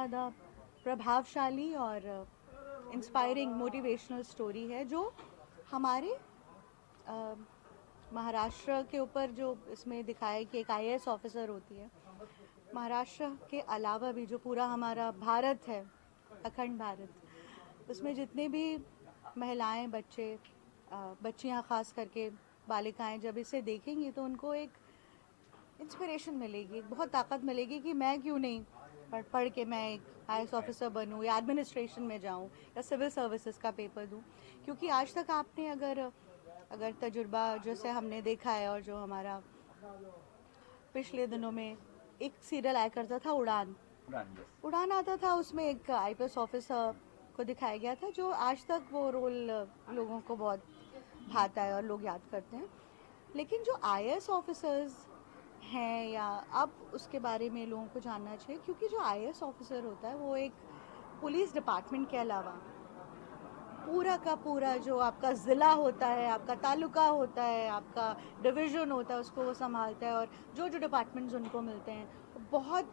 ज़्यादा प्रभावशाली और इंस्पायरिंग मोटिवेशनल स्टोरी है जो हमारे महाराष्ट्र के ऊपर जो इसमें दिखाया है कि एक आईएएस ऑफिसर होती है। महाराष्ट्र के अलावा भी जो पूरा हमारा भारत है, अखंड भारत, उसमें जितने भी महिलाएं, बच्चे, बच्चियां, ख़ास करके बालिकाएं जब इसे देखेंगी तो उनको एक इंस्पिरेशन मिलेगी, एक बहुत ताकत मिलेगी कि मैं क्यों नहीं पढ़ के मैं एक आईएएस ऑफिसर बनूं या एडमिनिस्ट्रेशन में जाऊं या सिविल सर्विसेज का पेपर दूं। क्योंकि आज तक आपने अगर तजुर्बा जैसे हमने देखा है और जो हमारा पिछले दिनों में एक सीरियल आया करता था उड़ान आता था, उसमें एक आईपीएस ऑफिसर को दिखाया गया था जो आज तक वो रोल लोगों को बहुत भाता है और लोग याद करते हैं। लेकिन जो आईएएस ऑफिसर्स हैं, या अब उसके बारे में लोगों को जानना चाहिए, क्योंकि जो आईएएस ऑफिसर होता है वो एक पुलिस डिपार्टमेंट के अलावा पूरा का पूरा जो आपका ज़िला होता है, आपका तालुका होता है, आपका डिवीज़न होता है, उसको वो संभालता है। और जो जो डिपार्टमेंट्स उनको मिलते हैं, बहुत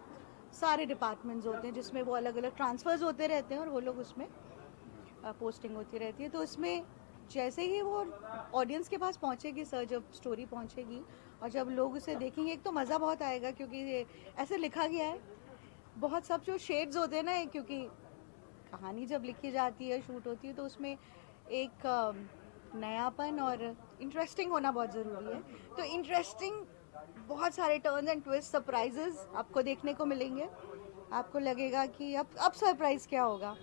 सारे डिपार्टमेंट्स होते हैं जिसमें वो अलग अलग ट्रांसफ़र्स होते रहते हैं और वो लोग उसमें पोस्टिंग होती रहती है। तो इसमें जैसे ही वो ऑडियंस के पास पहुंचेगी सर, जब स्टोरी पहुंचेगी और जब लोग उसे देखेंगे, एक तो मज़ा बहुत आएगा क्योंकि ये ऐसे लिखा गया है, बहुत सब जो शेड्स होते हैं ना, क्योंकि कहानी जब लिखी जाती है, शूट होती है, तो उसमें एक नयापन और इंटरेस्टिंग होना बहुत ज़रूरी है। तो इंटरेस्टिंग, बहुत सारे टर्न्स एंड ट्विस्ट, सरप्राइजेस आपको देखने को मिलेंगे। आपको लगेगा कि अब सरप्राइज़ क्या होगा।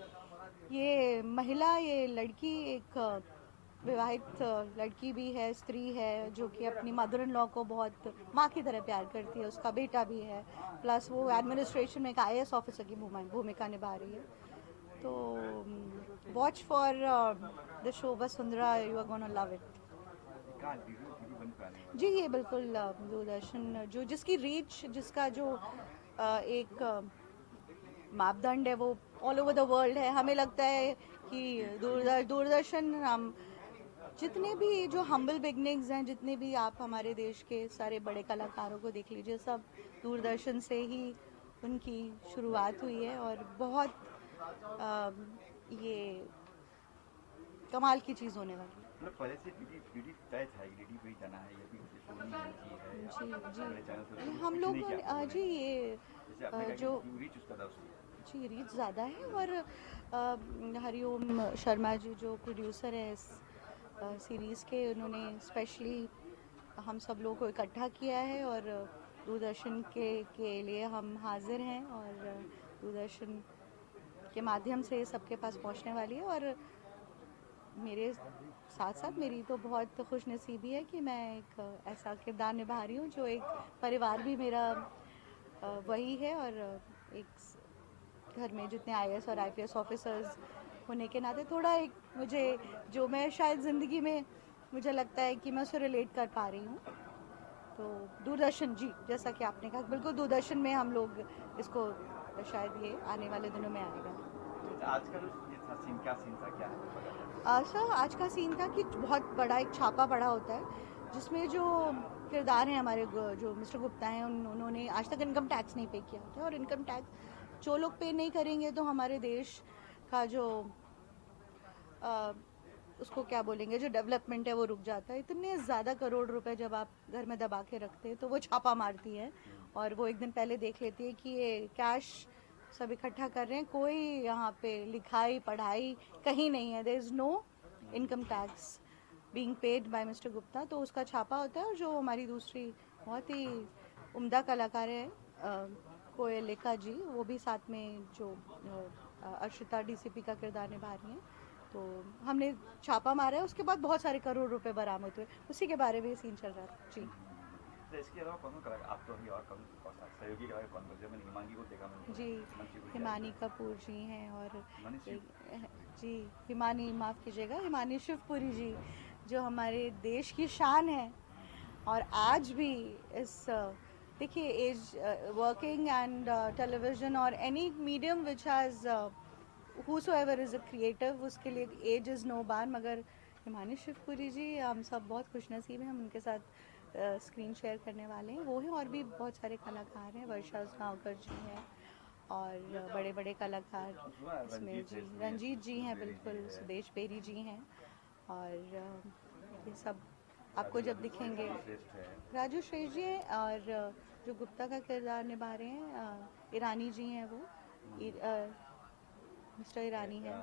ये महिला, ये लड़की एक विवाहित लड़की भी है, स्त्री है, जो कि अपनी मदर इन लॉ को बहुत माँ की तरह प्यार करती है। उसका बेटा भी है, प्लस वो एडमिनिस्ट्रेशन में एक आईएएस ऑफिसर की भूमिका निभा रही है। तो watch for the show Vasundhara, you are gonna love it. जी, ये बिल्कुल दूरदर्शन जो जिसकी रीच, जिसका जो एक मापदंड है, वो ऑल ओवर द वर्ल्ड है। हमें लगता है कि दूरदर्शन, हम जितने भी जो हम्बल बिगनिंग्स हैं, जितने भी आप हमारे देश के सारे बड़े कलाकारों को देख लीजिए, सब दूरदर्शन से ही उनकी शुरुआत हुई है। और बहुत ये कमाल की चीज़ होने वाली है। मतलब पहले से डीडी तय था कि डीडी पे ही जाना है, या फिर सोनी है जी बड़े चैनल से जी, हम कुछ नहीं किया लोग जी, ये जैसे आपने कहा जो कि रीच उसका था उसकी। जी रीच ज़्यादा है। और हरिओम शर्मा जी जो प्रोड्यूसर हैं इस सीरीज़ के, उन्होंने स्पेशली हम सब लोगों को इकट्ठा किया है और दूरदर्शन के लिए हम हाजिर हैं। और दूरदर्शन के माध्यम से सबके पास पहुंचने वाली है। और मेरे साथ साथ मेरी तो बहुत खुशनसीबी है कि मैं एक ऐसा किरदार निभा रही हूँ जो एक परिवार भी मेरा वही है। और एक घर में जितने आईएएस और आईपीएस ऑफिसर्स होने के नाते थोड़ा एक मुझे, जो मैं शायद ज़िंदगी में मुझे लगता है कि मैं उसे रिलेट कर पा रही हूँ। तो दूरदर्शन, जी, जैसा कि आपने कहा, बिल्कुल दूरदर्शन में हम लोग इसको शायद ये आने वाले दिनों में आएगा। आज का ये था सीन, क्या सीन था, क्या है? सर, आज का सीन था कि बहुत बड़ा एक छापा पड़ा होता है जिसमें जो किरदार हैं हमारे, जो मिस्टर गुप्ता हैं, उन्होंने आज तक इनकम टैक्स नहीं पे किया होता है। और इनकम टैक्स जो लोग पे नहीं करेंगे तो हमारे देश का जो उसको क्या बोलेंगे, जो डेवलपमेंट है वो रुक जाता है। इतने ज़्यादा करोड़ रुपए जब आप घर में दबा के रखते हैं तो वो छापा मारती है और वो एक दिन पहले देख लेती है कि ये कैश सब इकट्ठा कर रहे हैं, कोई यहाँ पे लिखाई पढ़ाई कहीं नहीं है, there is no income tax being paid by mister Gupta. तो उसका छापा होता है। और जो हमारी दूसरी बहुत ही उम्दा कलाकार है कोयलिका जी, वो भी साथ में जो अर्शिता डीसीपी का किरदार निभा रही हैं। तो हमने छापा मारा है, उसके बाद बहुत सारे करोड़ रुपए बरामद हुए, उसी के बारे में सीन चल रहा था। जी, तो इसके अलावा कौन कलाकार, आप तो अभी और कौन सहयोगी कलाकार कौन बोलते हैं? मैंने हिमांगी को देखा, मैंने जी, हिमानी कपूर जी हैं। और मनीष जी, हिमानी, माफ़ कीजिएगा, हिमानी शिवपुरी जी, जो हमारे देश की शान है। और आज भी इस देखिए, एज वर्किंग एंड टेलीविज़न और any medium which has whosoever is a creative, उसके लिए एज इज़ नो बार। मगर हिमानी शिवपुरी जी, हम सब बहुत खुशनसीब हैं, हम उनके साथ स्क्रीन शेयर करने वाले हैं। वो हैं, और भी बहुत सारे कलाकार हैं, वर्षा उसगांवकर जी हैं, और बड़े बड़े कलाकार इसमें जी, रंजीत जी हैं, बिल्कुल सुदेश बेरी जी हैं, और ये सब आपको जब दिखेंगे राजू श्रेष्ठ जी हैं, और जो गुप्ता का किरदार निभा रहे हैं ईरानी जी हैं, वो मिस्टर ईरानी हैं,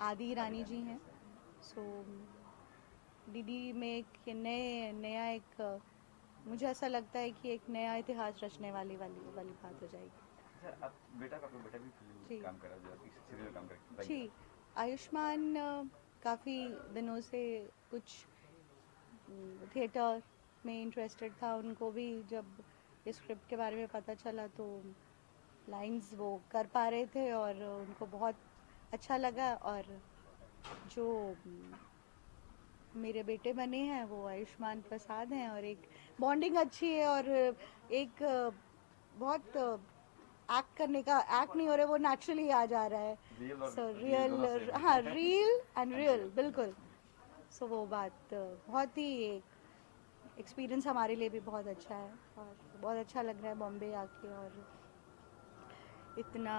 आदि ईरानी जी हैं। सो डीडी में एक नया एक मुझे ऐसा लगता है कि एक नया इतिहास रचने वाली बात हो जाएगी। आप बेटा का बेटा भी जी काम कर रहा है, सीरियल काम कर रहा है जी। आयुष्मान काफ़ी दिनों से कुछ थिएटर में इंटरेस्टेड था, उनको भी जब इस स्क्रिप्ट के बारे में पता चला तो लाइंस वो कर पा रहे थे और उनको बहुत अच्छा लगा, और जो मेरे बेटे बने हैं वो आयुष्मान प्रसाद हैं, और एक बॉन्डिंग अच्छी है, और एक बहुत एक्ट करने का एक्ट नहीं हो रहा है, वो नेचुरली आ जा रहा है। सो रियल, हाँ रियल एंड रियल, बिल्कुल। सो वो बात बहुत ही एक एक्सपीरियंस हमारे लिए भी बहुत अच्छा है, और बहुत अच्छा लग रहा है बॉम्बे आके, और इतना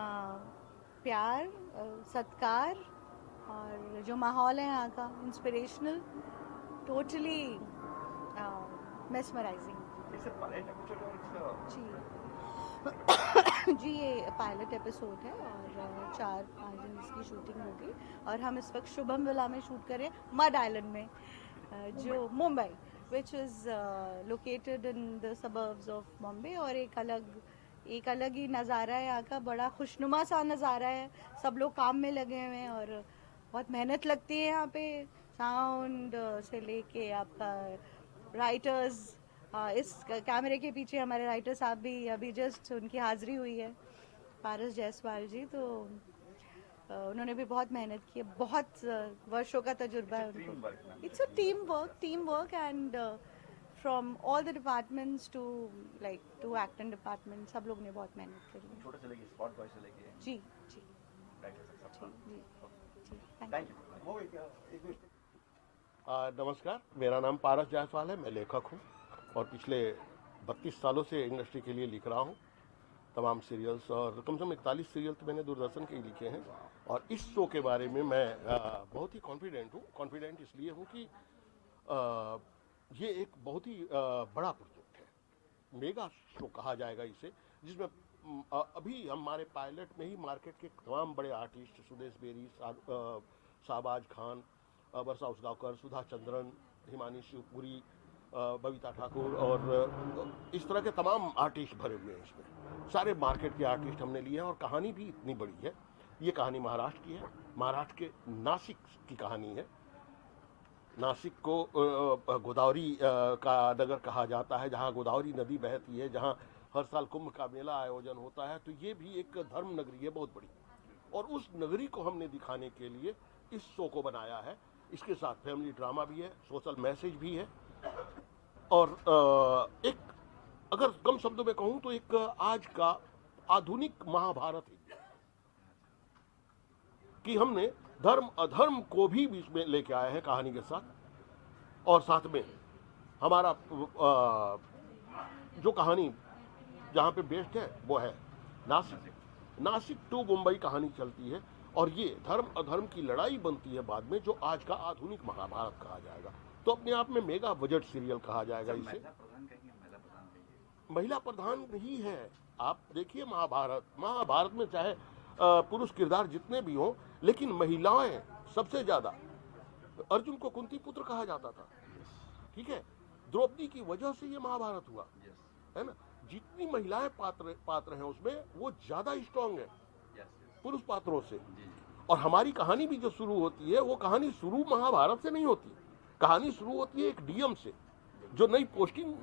प्यार सत्कार और जो माहौल है यहाँ का इंस्पिरेशनल, टोटली मेस्मराइजिंग। जी ये पायलट एपिसोड है, और 4-5 दिन इसकी शूटिंग होगी, और हम इस वक्त शुभम विला में शूट करें, मड आइलैंड में, जो Mumbai, which is located in the suburbs of Bombay, और एक अलग ही नज़ारा है यहाँ का, बड़ा खुशनुमा सा नज़ारा है, सब लोग काम में लगे हुए हैं, और बहुत मेहनत लगती है यहाँ पे, साउंड से लेके आपका राइटर्स, इस कैमरे के पीछे हमारे राइटर साहब भी अभी जस्ट उनकी हाज़िरी हुई है, पारस जायसवाल जी, तो उन्होंने भी बहुत मेहनत की है, बहुत वर्षों का तजुर्बा है उनको। It's a team work and from all the departments to acting department, सब लोग ने बहुत मेहनत करी है। छोटे से लेके स्पॉट बॉय से लेके जी जी जी थैंक यू। नमस्कार, मेरा नाम पारस जायसवाल है, मैं लेखक हूँ और पिछले 32 सालों से इंडस्ट्री के लिए लिख रहा हूँ, तमाम सीरियल्स, और कम से कम 41 सीरियल तो मैंने दूरदर्शन के लिखे हैं। और इस शो के बारे में मैं बहुत ही कॉन्फिडेंट हूँ। कॉन्फिडेंट इसलिए हूँ कि ये एक बहुत ही बड़ा प्रोजेक्ट है, मेगा शो कहा जाएगा इसे, जिसमें अभी हमारे पायलट में ही मार्केट के तमाम बड़े आर्टिस्ट, सुदेश बेरी, शाहबाज खान, वर्षा उसगांवकर, सुधा चंद्रन, हिमानी शिवपुरी, बबीता ठाकुर, और इस तरह के तमाम आर्टिस्ट भरे हुए हैं इसमें। सारे मार्केट के आर्टिस्ट हमने लिए हैं, और कहानी भी इतनी बड़ी है। ये कहानी महाराष्ट्र की है, महाराष्ट्र के नासिक की कहानी है। नासिक को गोदावरी का नगर कहा जाता है, जहाँ गोदावरी नदी बहती है, जहाँ हर साल कुंभ का मेला आयोजन होता है। तो ये भी एक धर्म नगरी है बहुत बड़ी, और उस नगरी को हमने दिखाने के लिए इस शो को बनाया है। इसके साथ फैमिली ड्रामा भी है, सोशल मैसेज भी है, और एक अगर कम शब्दों में कहूं तो एक आज का आधुनिक महाभारत है कि हमने धर्म अधर्म को भी बीच में लेके आए हैं कहानी के साथ। और साथ में हमारा जो कहानी जहाँ पे बेस्ड है वो है नासिक टू मुंबई कहानी चलती है, और ये धर्म अधर्म की लड़ाई बनती है बाद में, जो आज का आधुनिक महाभारत कहा जाएगा। तो अपने आप में मेगा बजट सीरियल कहा जाएगा इसे। महिला प्रधान ही है। आप देखिए महाभारत में चाहे पुरुष किरदार जितने भी हों, लेकिन महिलाएं सबसे ज्यादा। अर्जुन को कुंती पुत्र कहा जाता था, ठीक है, द्रौपदी की वजह से ये महाभारत हुआ, है ना। जितनी महिलाएं पात्र हैं उसमें, वो ज्यादा स्ट्रांग है पुरुष पात्रों से। और हमारी कहानी भी जो शुरू होती है, वो कहानी शुरू महाभारत से नहीं होती, कहानी शुरू होती है एक डीएम से, जो नई पोस्टिंग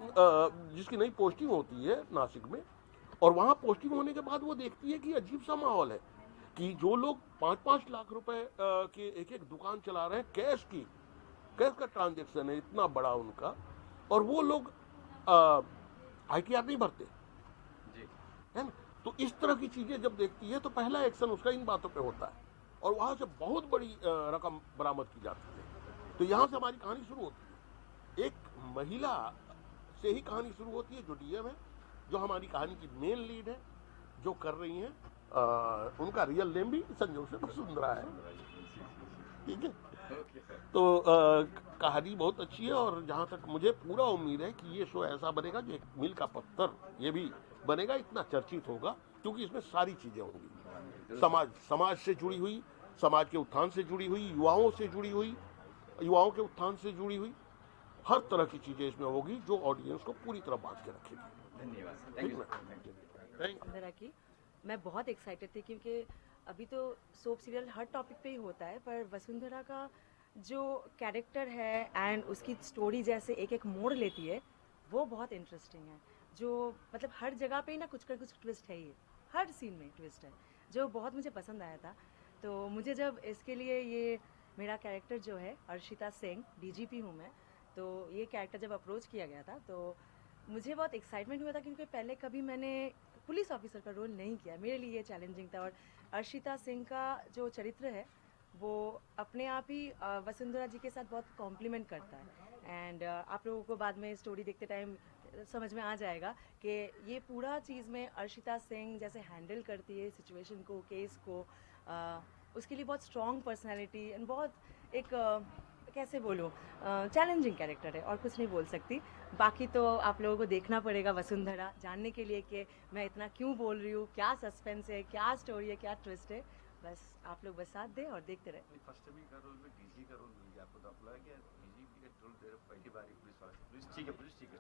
जिसकी नई पोस्टिंग होती है नासिक में। और वहाँ पोस्टिंग होने के बाद वो देखती है कि अजीब सा माहौल है, कि जो लोग 5-5 लाख रुपए के एक दुकान चला रहे हैं, कैश का ट्रांजेक्शन है इतना बड़ा उनका, और वो लोग ITR नहीं भरते, है ना। तो इस तरह की चीजें जब देखती है तो पहला एक्शन उसका इन बातों पे होता है, और वहां से बहुत बड़ी रकम बरामद की जाती है। तो यहाँ से हमारी कहानी शुरू होती है, एक महिला से ही कहानी शुरू होती है जो डीएम है, जो हमारी कहानी की मेन लीड है, जो कर रही हैं, उनका रियल नेम भी संजोग से वसुंधरा है, ठीक है। Okay sir. तो कहानी बहुत अच्छी है, और जहाँ तक मुझे पूरा उम्मीद है कि ये शो ऐसा बनेगा जो एक मील का पत्थर ये भी बनेगा, इतना चर्चित होगा, क्योंकि इसमें सारी चीजें होंगी, समाज से जुड़ी हुई, समाज के उत्थान से जुड़ी हुई, युवाओं से जुड़ी हुई, युवाओं के उत्थान से जुड़ी हुई, हर तरह की चीजें इसमें होगी जो ऑडियंस को पूरी तरह बांध के रखेगी। धन्यवाद सर, ठीक थैंक यू। है, थैंक वसुंधरा की मैं बहुत एक्साइटेड थी, क्योंकि अभी तो सोप सीरियल हर टॉपिक पे ही होता है, पर वसुंधरा का जो कैरेक्टर है एंड उसकी स्टोरी जैसे एक एक मोड़ लेती है, वो बहुत इंटरेस्टिंग है। जो मतलब हर जगह पे ही ना कुछ ट्विस्ट है, ये हर सीन में ट्विस्ट है, जो बहुत मुझे पसंद आया था। तो मुझे जब इसके लिए ये मेरा कैरेक्टर जो है अर्शिता सिंह, डीजीपी हूँ मैं, तो ये कैरेक्टर जब अप्रोच किया गया था तो मुझे बहुत एक्साइटमेंट हुआ था, क्योंकि पहले कभी मैंने पुलिस ऑफिसर का रोल नहीं किया, मेरे लिए ये चैलेंजिंग था। और अर्शिता सिंह का जो चरित्र है वो अपने आप ही वसुंधरा जी के साथ बहुत कॉम्प्लीमेंट करता है। एंड आप लोगों को बाद में स्टोरी देखते टाइम समझ में आ जाएगा कि ये पूरा चीज़ में अर्शिता सिंह जैसे हैंडल करती है सिचुएशन को, केस को, उसके लिए बहुत स्ट्रॉन्ग पर्सनैलिटी एंड बहुत एक कैसे बोलूँ चैलेंजिंग कैरेक्टर है, और कुछ नहीं बोल सकती। बाकी तो आप लोगों को देखना पड़ेगा वसुंधरा, जानने के लिए कि मैं इतना क्यों बोल रही हूँ, क्या सस्पेंस है, क्या स्टोरी है, क्या ट्विस्ट है। बस आप लोग बस साथ दें और देखते रहे। फर्स्ट टाइम का रोल में डीजी का रोल मिल गया आपको, तो आपको लगा कि डीजी का रोल दे रहे पहली बार ही पुलिस वाले से, पुलिस ठीक है, पुलिस ठीक है।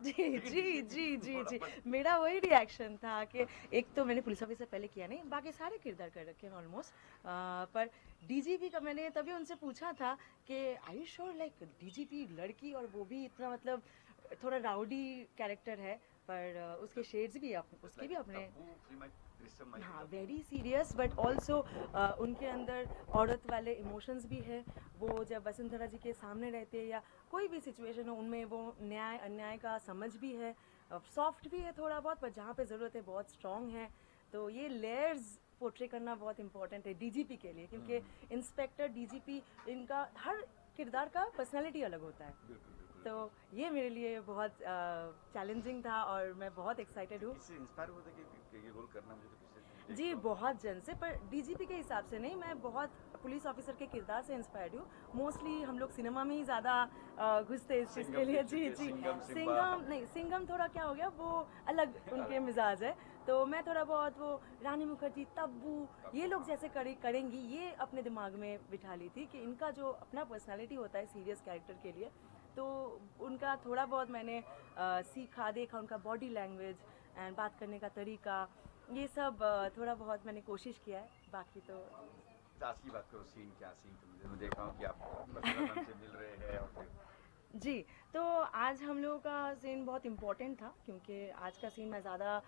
जी मेरा वही रिएक्शन था कि एक तो मैंने पुलिस ऑफिसर पहले किया नहीं, बाकी सारे किरदार कर रखे हैं ऑलमोस्ट, पर डीजीपी का मैंने तभी उनसे पूछा था कि आई यू श्योर, लाइक डीजीपी लड़की और वो भी इतना मतलब थोड़ा राउडी कैरेक्टर है, पर उसके शेड्स भी उसके भी अपने, हाँ वेरी सीरियस, बट ऑल्सो उनके अंदर औरत वाले इमोशंस भी है। वो जब वसुंधरा जी के सामने रहते हैं या कोई भी सिचुएशन हो, उनमें वो न्याय अन्याय का समझ भी है, सॉफ्ट भी है थोड़ा बहुत, पर जहाँ पे ज़रूरत है बहुत स्ट्रॉन्ग है। तो ये लेयर्स पोर्ट्रे करना बहुत इंपॉर्टेंट है डीजीपी के लिए, क्योंकि इंस्पेक्टर डीजीपी इनका हर किरदार का पर्सनैलिटी अलग होता है। तो ये मेरे लिए बहुत चैलेंजिंग था और मैं बहुत एक्साइटेड हूँ। इससे इंस्पायर हुआ था कि ये रोल करना मुझे, तो किससे? जी बहुत जन से, पर डीजीपी के हिसाब से नहीं, मैं बहुत पुलिस ऑफिसर के किरदार से इंस्पायर्ड हूँ। मोस्टली हम लोग सिनेमा में ही ज़्यादा घुसते इस चीज़ के लिए। जी सिंघम नहीं, सिंघम थोड़ा क्या हो गया, वो अलग उनके मिजाज है। तो मैं थोड़ा बहुत वो रानी मुखर्जी, तब्बू, ये लोग जैसे करेंगी, ये अपने दिमाग में बिठा ली थी कि इनका जो अपना पर्सनालिटी होता है सीरियस कैरेक्टर के लिए, तो उनका थोड़ा बहुत मैंने सीखा, देखा उनका बॉडी लैंग्वेज एंड बात करने का तरीका, ये सब थोड़ा बहुत मैंने कोशिश किया है। बाकी तो आज की बात करो, सीन क्या सीन तो मैं देख रहा हूँ कि आप वसुंधरा से मिल रहे हैं, और फिर जी, तो आज हम लोगों का सीन बहुत इम्पोर्टेंट था, क्योंकि आज का सीन मैं ज़्यादा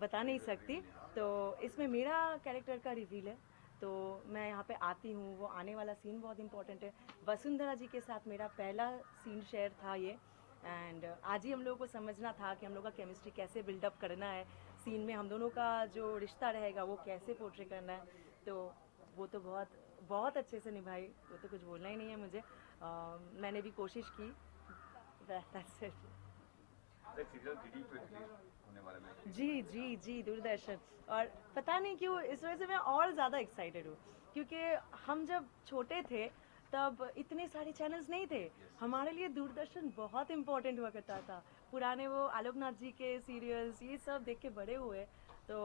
बता नहीं सकती। तो इसमें मेरा कैरेक्टर का रिवील है, तो मैं यहाँ पे आती हूँ, वो आने वाला सीन बहुत इम्पोर्टेंट है। वसुंधरा जी के साथ मेरा पहला सीन शेयर था ये, एंड आज ही हम लोगों को समझना था कि हम लोग का केमिस्ट्री कैसे बिल्डअप करना है, सीन में हम दोनों का जो रिश्ता रहेगा वो कैसे पोर्ट्रे करना है। तो वो तो बहुत बहुत अच्छे से निभाई, वो तो कुछ बोलना ही नहीं है मुझे। मैंने भी कोशिश की। That's it. सीरियल डीडी पे रिलीज होने वाला है। जी दूरदर्शन, और पता नहीं क्यों इस वजह से मैं और ज़्यादा एक्साइटेड हूँ, क्योंकि हम जब छोटे थे तब इतने सारे चैनल्स नहीं थे, हमारे लिए दूरदर्शन बहुत इम्पोर्टेंट हुआ करता था। पुराने वो आलोकनाथ जी के सीरियल्स ये सब देख के बड़े हुए, तो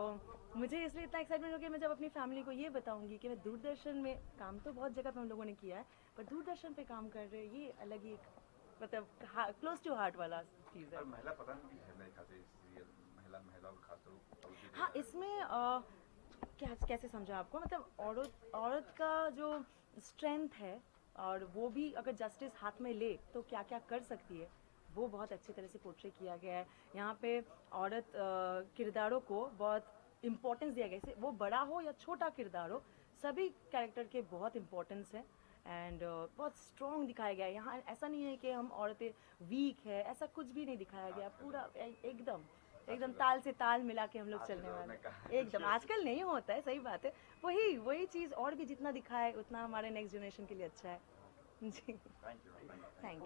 मुझे इसलिए इतना एक्साइटमेंट हो कि मैं जब अपनी फैमिली को ये बताऊंगी कि मैं दूरदर्शन में काम, तो बहुत जगह पे हम लोगों ने किया है, पर दूरदर्शन पे काम कर रहे, ये अलग ही मतलब क्लोज टू हार्ट वाला चीज़ है। और महिला प्रधान भी है मेरे ख्याल से सीरियल, महिला और खासतौर। हाँ, इसमें क्या कैसे समझा आपको, मतलब औरत का जो स्ट्रेंथ है, और वो भी अगर जस्टिस हाथ में ले तो क्या क्या कर सकती है, वो बहुत अच्छी तरह से पोर्ट्रे किया गया है। यहाँ पे औरत किरदारों को बहुत इम्पोर्टेंस दिया गया है, वो बड़ा हो या छोटा किरदार हो, सभी कैरेक्टर के बहुत इम्पोर्टेंस है। एंड बहुत स्ट्रॉन्ग दिखाया गया है। यहाँ ऐसा नहीं है कि हम औरतें वीक है, ऐसा कुछ भी नहीं दिखाया गया, पूरा एकदम ताल से ताल मिला के हम लोग चलने वाले, एकदम। आजकल नहीं होता है, सही बात है, वही चीज़ और भी जितना दिखाए उतना हमारे नेक्स्ट जनरेशन के लिए अच्छा है। जी, थैंक यू।